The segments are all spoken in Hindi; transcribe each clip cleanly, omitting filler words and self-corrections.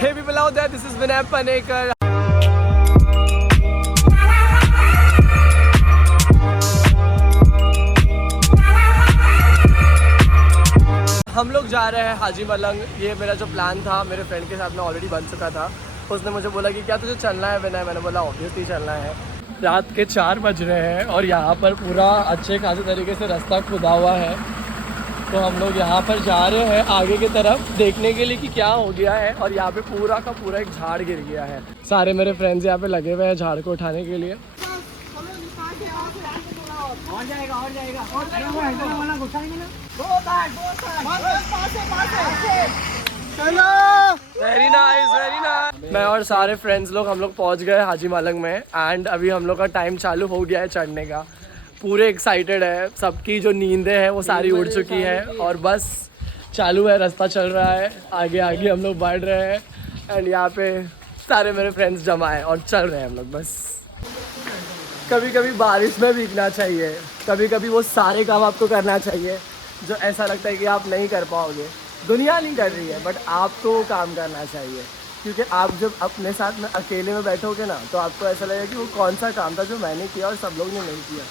Hey people out there, this is Vinay Panekar. हम लोग जा रहे हैं हाजी मलंग। ये मेरा जो प्लान था मेरे फ्रेंड के साथ में ऑलरेडी बन चुका था। उसने मुझे बोला कि क्या तुझे चलना है विनय, मैंने बोला ऑब्वियसली चलना है। रात के 4 बज रहे हैं और यहाँ पर पूरा अच्छे खासे तरीके से रास्ता खुदा हुआ है। तो हम लोग यहाँ पर जा रहे हैं आगे की तरफ देखने के लिए कि क्या हो गया है। और यहाँ पे पूरा का पूरा एक झाड़ गिर गया है। सारे मेरे फ्रेंड्स यहाँ पे लगे हुए हैं झाड़ को उठाने के लिए। और जाएगा और जाएगा और वेरी नाइस वेरी नाइस। मैं और सारे फ्रेंड्स लोग हम लोग पहुँच गए हाजी मलंग में। एंड अभी हम लोग का टाइम चालू हो गया है चढ़ने का। पूरे एक्साइटेड है, सबकी जो नींदें हैं वो सारी उड़ चुकी है और बस चालू है, रास्ता चल रहा है, आगे आगे हम लोग बढ़ रहे हैं। एंड यहाँ पे सारे मेरे फ्रेंड्स जमा है और चल रहे हैं हम लोग। बस कभी कभी बारिश में भीगना चाहिए, कभी कभी वो सारे काम आपको करना चाहिए जो ऐसा लगता है कि आप नहीं कर पाओगे। दुनिया नहीं कर रही है बट आपको वो काम करना चाहिए, क्योंकि आप जब अपने साथ में अकेले में बैठोगे ना तो आपको ऐसा लगेगा कि वो कौन सा काम था जो मैंने किया और सब लोग ने नहीं किया।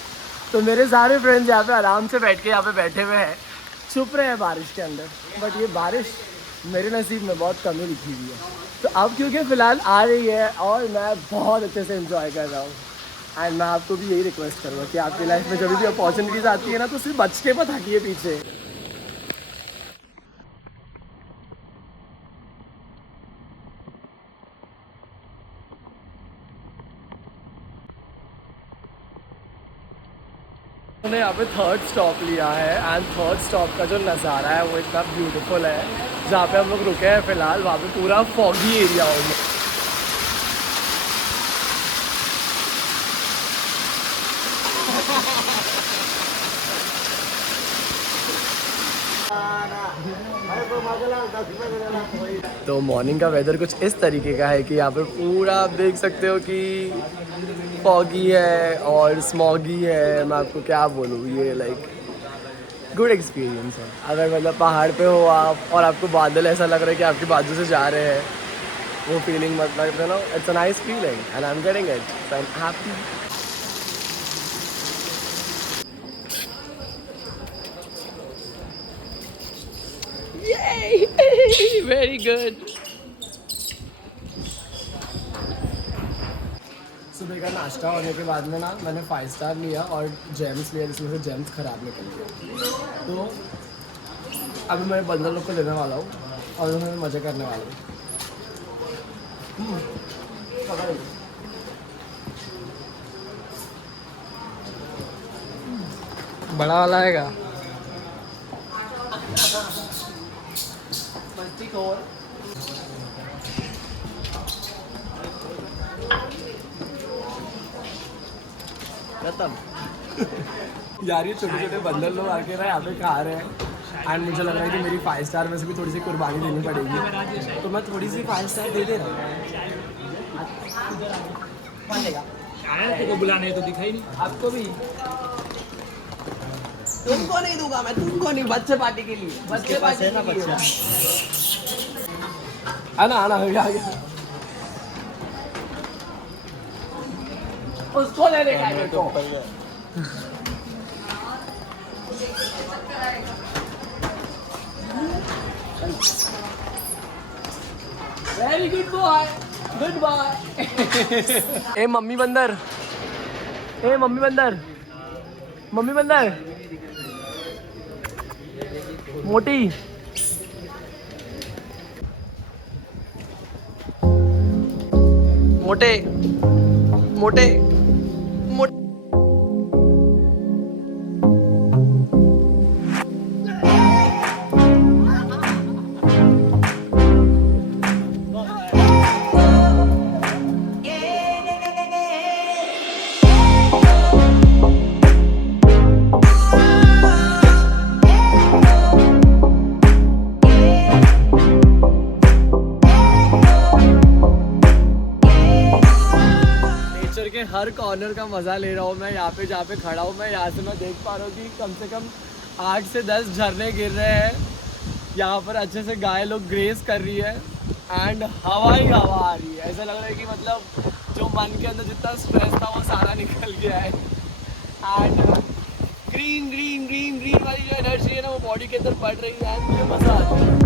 तो मेरे सारे फ्रेंड्स यहाँ पे आराम से बैठ के यहाँ पे बैठे हुए हैं, छुप रहे हैं बारिश के अंदर। बट ये बारिश मेरे नसीब में बहुत कमी लिखी हुई है। तो अब क्योंकि फ़िलहाल आ रही है और मैं बहुत अच्छे से एंजॉय कर रहा हूँ। एंड मैं आपको भी यही रिक्वेस्ट करूँगा कि आपकी लाइफ में जब भी अपॉर्चुनिटीज़ आती है ना तो सिर्फ बच के मत हटिए पीछे। मैंने यहाँ पे 3rd स्टॉप लिया है एंड 3rd स्टॉप का जो नज़ारा है वो इतना ब्यूटीफुल है। जहाँ पे हम लोग रुके हैं फ़िलहाल वहाँ पे पूरा फॉगी एरिया होगा। तो मॉर्निंग का वेदर कुछ इस तरीके का है कि यहाँ पे पूरा आप देख सकते हो कि फॉगी है और स्मॉगी है। मैं आपको क्या बोलूँ, ये लाइक गुड एक्सपीरियंस है। अगर मतलब पहाड़ पे हो आप और आपको बादल ऐसा लग रहा है कि आपके बाजू से जा रहे हैं, वो फीलिंग मतलब no it's a nice feeling and I am getting it, so I am happy. Very good. सुबह का नाश्ता होने के बाद में ना मैंने 5 स्टार लिया और जेम्स लिया, जिसमें से जेम्स ख़राब निकल गया। तो अभी मैं बंदर लोग को लेने वाला हूँ और उन्हें मज़े करने वाला हूँ। बड़ा वाला आएगा यार। ये छोटे छोटे बंदर लोग आके ना यहाँ पे खा रहे हैं एंड मुझे लग रहा है कि मेरी 5 स्टार में से भी थोड़ी सी कुर्बानी देनी पड़ेगी। तो मैं थोड़ी सी 5 स्टार दे रहा हूँ। कौन देगा? को बुलाने तो दिखाई नहीं आपको भी। तुमको नहीं दूंगा मैं, तुमको नहीं, बच्चे पार्टी के लिए, बच्चे पार्टी के लिए। आना आना हो गया उसको ले लेगा मेरे को। Very good boy, good boy. ए मम्मी बंदर, ए मम्मी बंदर, मम्मी बंदर मोटी। मोटे मोटे मोटे। हर कॉर्नर का मज़ा ले रहा हूँ मैं। यहाँ पे जहाँ पे खड़ा हूँ मैं, यहाँ से मैं देख पा रहा हूँ कि कम से कम 8 से 10 झरने गिर रहे हैं। यहाँ पर अच्छे से गाय लोग ग्रेस कर रही है एंड हवा ही हवा आ रही है, ऐसा लग रहा है कि मतलब जो मन के अंदर जितना स्ट्रेस था वो सारा निकल गया है। And green green green green वाली जो एनर्जी है ना वो बॉडी के अंदर पड़ रही है, मुझे मज़ा आ रहा है।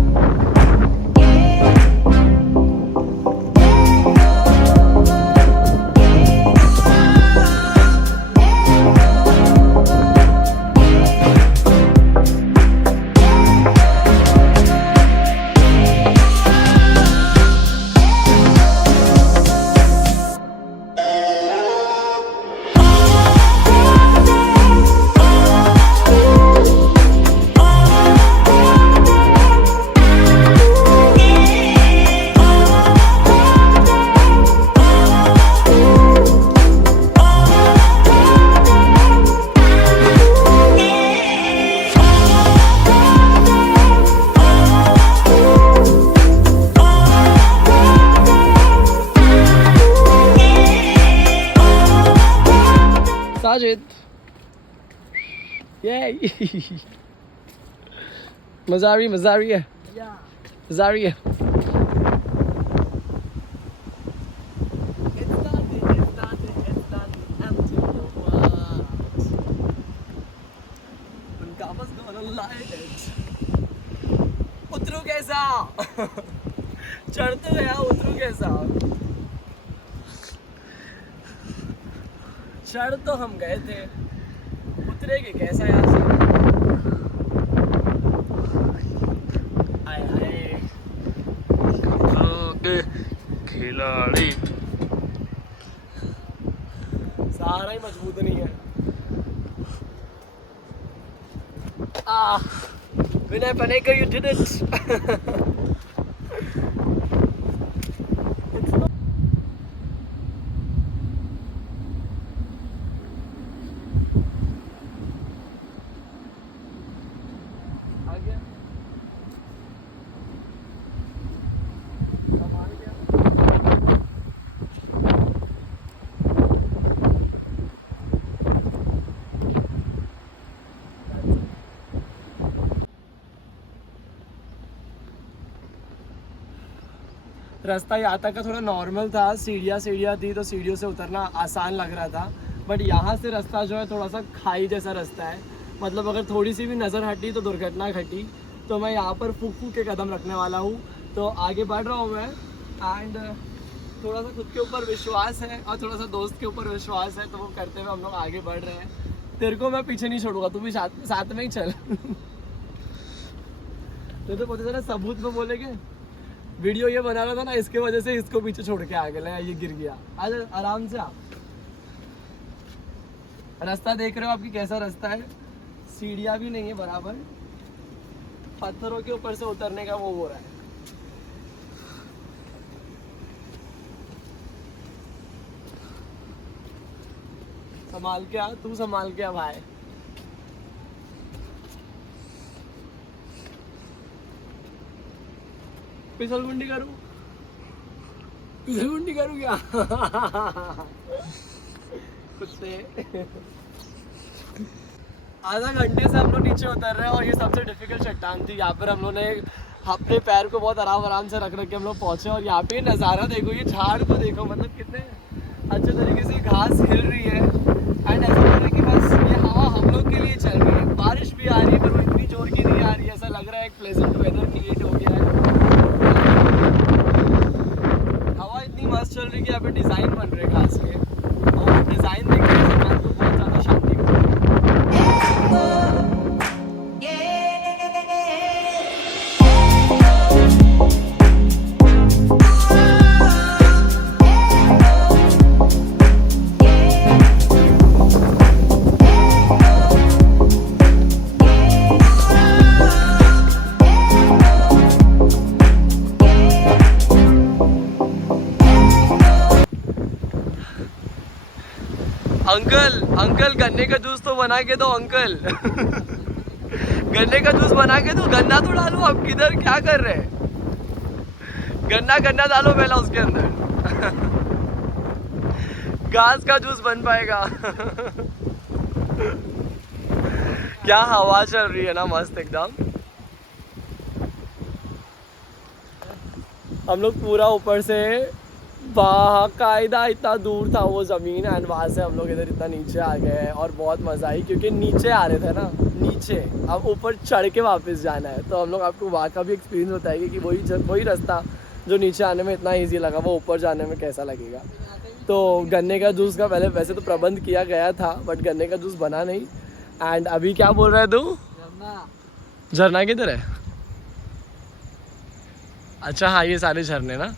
साजिद ये मजा आ रही है, मजा आ रही है, मजा आ रही है। उतरू कैसा चढ़ तो गया, उतरू कैसा? चढ़ तो हम गए थे, उतरेंगे कैसा यहाँ से? आए हाय खिलाड़ी सारा ही मजबूत नहीं है। विनय पनेकर, you did it. आ गया कमाल गया। रास्ता यहाँ तक का थोड़ा नॉर्मल था, सीढ़ियाँ थी तो सीढ़ियों से उतरना आसान लग रहा था, बट यहाँ से रास्ता जो है थोड़ा सा खाई जैसा रास्ता है। मतलब अगर थोड़ी सी भी नज़र हटी तो दुर्घटना घटी। तो मैं यहाँ पर फूक फूक के कदम रखने वाला हूँ, तो आगे बढ़ रहा हूँ मैं। एंड थोड़ा सा खुद के ऊपर विश्वास है और थोड़ा सा दोस्त के ऊपर विश्वास है, तो वो करते हुए हम लोग आगे बढ़ रहे हैं। तेरे को मैं पीछे नहीं छोड़ूंगा, तू भी साथ में ही चल। तो बोलते थे ना सबूत में बोलेगे, वीडियो ये बना रहा था ना, इसके वजह से इसको पीछे छोड़ के आ गया, ये गिर गया। आज आराम से आप रास्ता देख रहे हो आपकी कैसा रास्ता है, सीढ़ियाँ भी नहीं है बराबर, पत्थरों के ऊपर से उतरने का वो हो रहा है। संभाल के आ, तू संभाल के आ भाई। फिसलगुंडी करूं, फिसलगुंडी करूं क्या? कुत्ते। आधा घंटे से हम लोग नीचे उतर रहे हैं और ये सबसे डिफिकल्ट चट्टान थी। यहाँ पर हम लोग ने अपने पैर को बहुत आराम से रख के हम लोग पहुंचे। और यहाँ पे नज़ारा देखो, ये झाड़ को देखो, मतलब कितने अच्छे तरीके से घास हिल रही है। एंड ऐसा लग रहा है कि बस ये हवा हम लोग के लिए चल रही है। बारिश भी आ रही है पर वो इतनी जोर की नहीं आ रही है, ऐसा लग रहा है एक प्लेजेंट वेदर क्रिएट हो गया है। हवा इतनी मस्त चल रही है कि यहाँ पे डिज़ाइन बन रहे घास के, और डिज़ाइन देखने से मन को बहुत ज़्यादा शांति मिलती है। अंकल गन्ने का जूस तो बना के दो अंकल। गन्ने का जूस बना के दो। गन्ना तो डालो, आप किधर क्या कर रहे हैं? गन्ना डालो पहला उसके अंदर। घास का जूस बन पाएगा। क्या हवा चल रही है ना, मस्त एकदम। हम लोग पूरा ऊपर से बाकायदा इतना दूर था वो ज़मीन एंड वहाँ से हम लोग इधर इतना नीचे आ गए हैं और बहुत मज़ा आई क्योंकि नीचे आ रहे थे ना नीचे, अब ऊपर चढ़ के वापस जाना है। तो हम लोग आपको वहाँ का भी एक्सपीरियंस बताएंगे कि वही रास्ता जो नीचे आने में इतना ईजी लगा वो ऊपर जाने में कैसा लगेगा। तो गन्ने का जूस का पहले वैसे तो प्रबंध किया गया था बट गन्ने का जूस बना नहीं। एंड अभी क्या बोल रहा है तू? झरना किधर है? अच्छा हाँ, ये सारे झरने ना,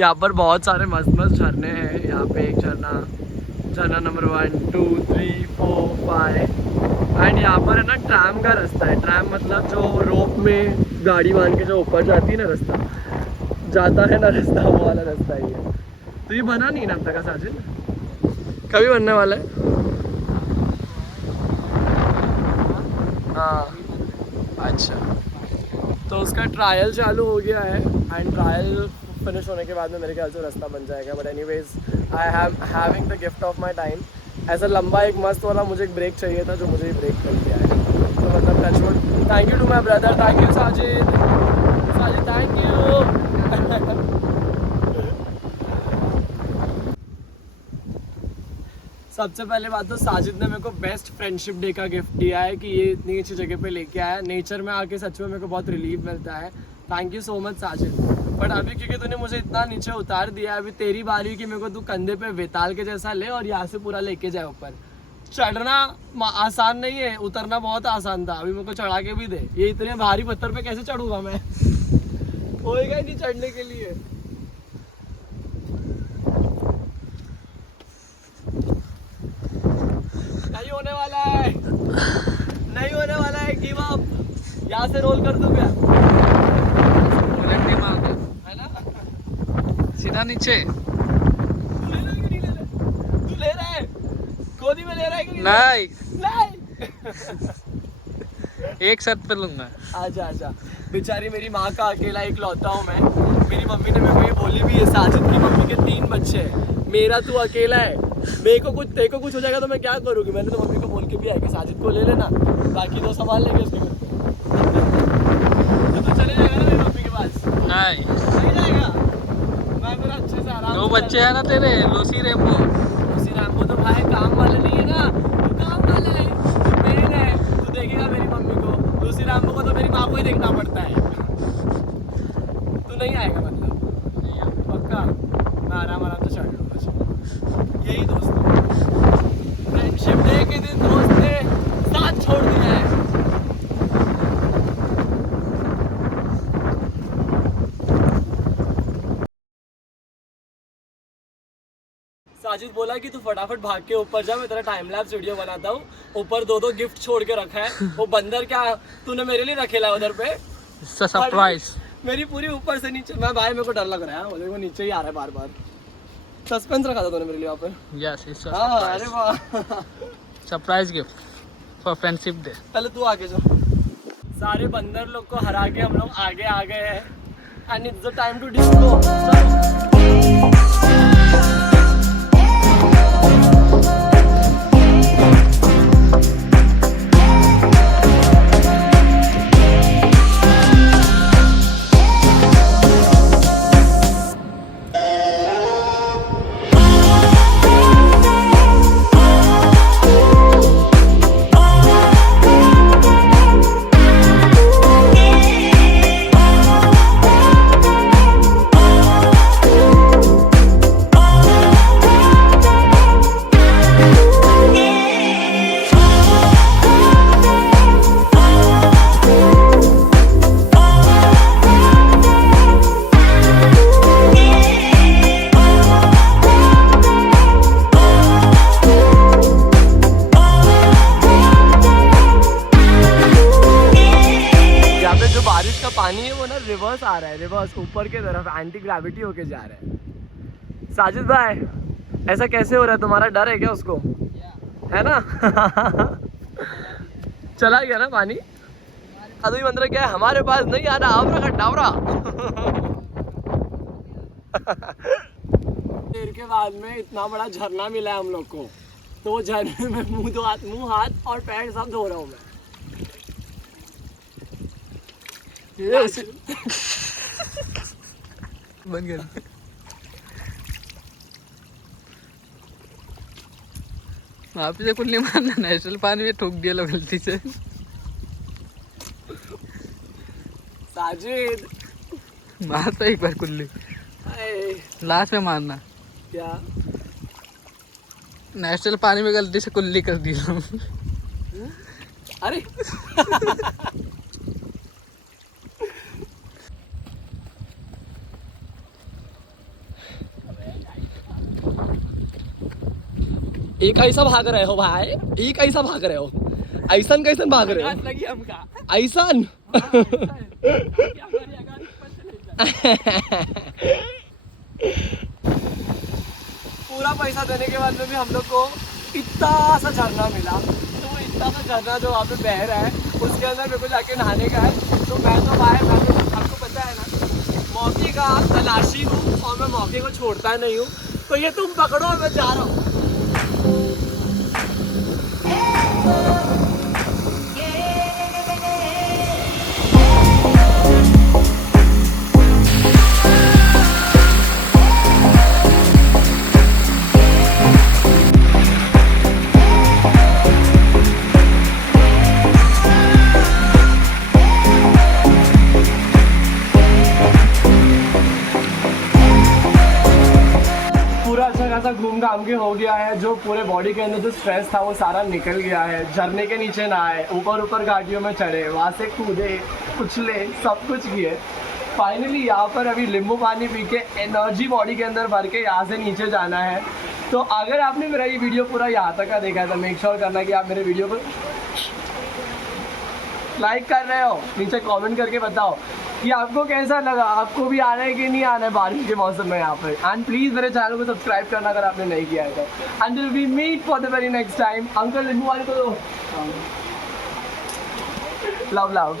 यहाँ पर बहुत सारे मस्त मस्त झरने हैं। यहाँ पे एक झरना नंबर 1 2 3 4 5 एंड यहाँ पर है ना ट्रैम का रास्ता है। ट्रैम मतलब जो रोप में गाड़ी बांध के जो ऊपर जाती है ना, रास्ता जाता है ना, रास्ता वो वाला रास्ता ही है। तो ये बना नहीं ना अब तक साजिद, कभी बनने वाला है? हाँ अच्छा, तो उसका ट्रायल चालू हो गया है एंड ट्रायल फिनिश होने के बाद में मेरे ख्याल से रास्ता बन जाएगा। But anyways I have having the gift of my time. ऐसा लंबा एक मस्त वाला मुझे एक ब्रेक चाहिए था जो मुझे ही ब्रेक कर दिया है। तो मतलब touchwood, thank you to my brother, thank you Sajid, thank you. सबसे पहले बात तो साजिद ने मेरे को बेस्ट फ्रेंडशिप डे का गिफ्ट दिया है कि ये इतनी अच्छी जगह पे लेके आया। नेचर में आके सच में मेरे को बहुत रिलीफ मिलता है। Thank you so much Sajid. But अभी क्योंकि तूने मुझे इतना नीचे उतार दिया है, अभी तेरी बारी कि मेरे को तू कंधे पे वेताल के जैसा ले और यहाँ से पूरा लेके जाए ऊपर। चढ़ना आसान नहीं है, उतरना बहुत आसान था। अभी मेरे को चढ़ा के भी दे। ये इतने भारी पत्थर पे कैसे चढ़ूंगा मैं? होएगा ही नहीं चढ़ने के लिए। नहीं होने वाला है, नहीं होने वाला है। Give up. यहाँ से रोल कर दूं क्या? है ना? सीधा नीचे। तू ले रहा है कि नहीं ले रहा? तू ले रहा है? गोदी में ले रहा है कि नहीं, नहीं। एक शर्त पे लूंगा। आजा आजा। बेचारी मेरी माँ का अकेला एक लौता हूँ मैं। मेरी मम्मी ने मेरे को ये बोली भी है, साजिद की मम्मी के 3 बच्चे हैं, मेरा तू अकेला है। मेरे को कुछ तेरे को कुछ हो जाएगा तो मैं क्या करूँगी? मैंने तो मम्मी को बोल के भी आया कि साजिद को ले लेना, बाकी तो संभाल लेंगे उसके घर पे। तो चले जाएगा ना मेरी मम्मी के पास? नहीं, नहीं जाएगा। मैं मेरा अच्छे से आराम। 2 बच्चे हैं ना तेरे, लूसी रेम्बो। लूसी रैम्बो तो भाई काम वाले नहीं है ना, तू काम वाला है, तू मेन है। तू देखेगा मेरी मम्मी को, लूसी रैम्बो को तो मेरी माँ को ही देखना पड़ता है। तू नहीं आएगा मतलब? पक्का? मैं आराम से चढ़ लूँगा। यही दोस्तों, फ्रेंडशिप डे के दिन दोस्त ने साथ छोड़ दिया है। साजिद बोला कि तू फटाफट भाग के ऊपर जा, मैं तेरा टाइम लैप्स वीडियो बनाता हूँ। ऊपर 2 गिफ्ट छोड़ के रखा है। वो बंदर क्या तूने मेरे लिए रखेला उधर पे? सरप्राइज। मेरी पूरी ऊपर से नीचे, मैं भाई मेरे को डर लग रहा है, वो नीचे ही आ रहा है बार बार। सस्पेंस रखा था तूने मेरे लिए वहाँ पर। यस, इट्स अ हाँ, सरप्राइज। अरे वाह। Surprise gift for friendship day. पहले तू आगे जा। सारे बंदर लोग को हरा के हम लोग आगे आ गए हैं and it's the time to disco. पानी है वो ना रिवर्स आ रहा है, रिवर्स ऊपर की तरफ एंटी ग्रेविटी होके जा रहा है। साजिद भाई ऐसा कैसे हो रहा है? तुम्हारा डर है क्या उसको? है ना? चला गया ना पानी। अभी मंत्र क्या है, हमारे पास नहीं आ रहा आवरा का डावरा। देर के बाद में इतना बड़ा झरना मिला है हम लोग को, तो वो झरने में मुंह हाथ और पैर सब धो रहा हूँ मैं। बंद कर वापिस से कुल्ली मारना नेचुरल पानी में ठोक दिया लो गलती से साजिद मार तो एक बार कुल्ली हाय, लास्ट में मारना क्या नेचुरल पानी में गलती से कुल्ली कर दी लो अरे ये कैसा भाग रहे हो भाई, ये कैसा भाग रहे हो, ऐसन कैसन भाग रहे हो, लगी हमका ऐसन पूरा पैसा देने के बाद में भी हम लोग को इतना सा झरना मिला, तो वो इतना सा झरना जो वहाँ पे बह रहा है उसके अंदर मेरे को जाके नहाने का है। तो मैं तो भाई आपको पता है ना मौके का तलाशी हूँ और मैं मौके को छोड़ता नहीं हूँ, तो ये तुम पकड़ो और मैं जा रहा हूँ। पूरा अच्छा खासा घूम घाम के हो गया है, जो पूरे बॉडी के अंदर जो स्ट्रेस था वो सारा निकल गया है। झरने के नीचे नहाए, ऊपर ऊपर घाटियों में चढ़े, वहाँ से कूदे, उछले, सब कुछ किए। फाइनली यहाँ पर अभी नींबू पानी पी के एनर्जी बॉडी के अंदर भर के यहाँ से नीचे जाना है। तो अगर आपने मेरा ये वीडियो पूरा यहाँ तक का देखा है तो मेक श्योर करना कि आप मेरे वीडियो को लाइक कर रहे हो, नीचे कमेंट करके बताओ कि आपको कैसा लगा, आपको भी आना है कि नहीं आना है बारिश के मौसम में यहाँ पर। एंड प्लीज़ मेरे चैनल को सब्सक्राइब करना अगर आपने नहीं किया है तो। Until we meet for the very next time. Uncle नींबू वाले को दो, लव लव।